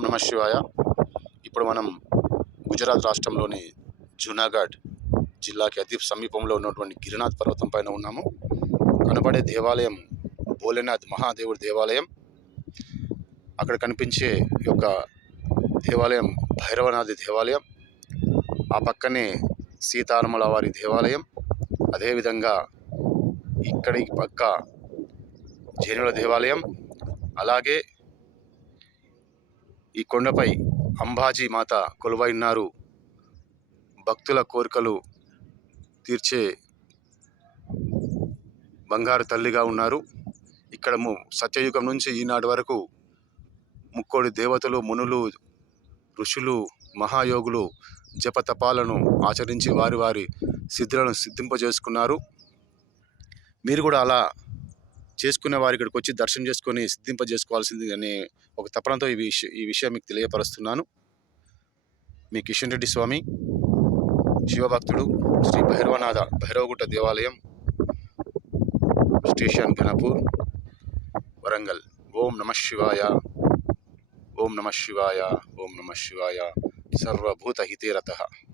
ఓం నమ శివాయ. ఇప్పుడు మనం గుజరాత్ రాష్ట్రంలోని జూనాగఢ్ జిల్లాకి అతి సమీపంలో ఉన్నటువంటి గిరినాథ్ పర్వతం పైన ఉన్నాము. కనబడే దేవాలయం భోలేనాథ్ మహాదేవుడి దేవాలయం. అక్కడ కనిపించే యొక్క దేవాలయం భైరవనాథి దేవాలయం. ఆ పక్కనే సీతారాముల వారి దేవాలయం. అదేవిధంగా ఇక్కడి పక్క జైనుల దేవాలయం. అలాగే ఈ కొండపై అంబాజీ మాత కొలువై ఉన్నారు. భక్తుల కోరికలు తీర్చే బంగారు తల్లిగా ఉన్నారు. ఇక్కడ సత్యయుగం నుంచి ఈనాటి వరకు ముక్కోడి దేవతలు, మునులు, ఋషులు, మహాయోగులు జపతపాలను ఆచరించి వారి వారి సిద్ధులను సిద్ధింపజేసుకున్నారు. మీరు కూడా అలా చేసుకునే వారి ఇక్కడికి వచ్చి దర్శనం చేసుకొని సిద్ధింపజేసుకోవాల్సింది అనే ఒక తపనతో ఈ విషయం మీకు తెలియపరుస్తున్నాను. మీ కిషన్ రెడ్డి స్వామి, శివభక్తుడు, శ్రీ భైరవగుట్ట దేవాలయం, స్టేషన్ ఘనపూర్, వరంగల్. ఓం నమ శివాయ. ఓం నమ శివాయ. ఓం నమ శివాయ. సర్వభూత హితే రతః.